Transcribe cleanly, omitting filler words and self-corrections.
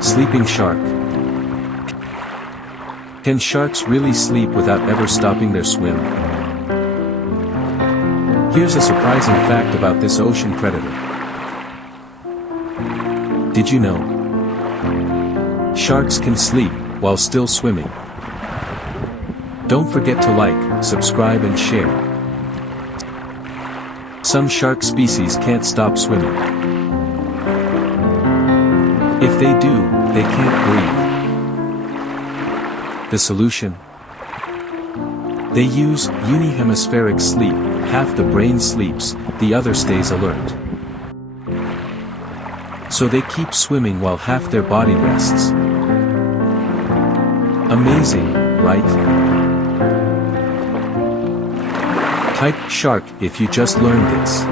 Sleeping shark. Can sharks really sleep without ever stopping their swim? Here's a surprising fact about this ocean predator. Did you know? Sharks can sleep while still swimming. Don't forget to like, subscribe and share. Some shark species can't stop swimming. If they do, they can't breathe. The solution? They use unihemispheric sleep. Half the brain sleeps, the other stays alert. So they keep swimming while half their body rests. Amazing, right? Type shark if you just learned this.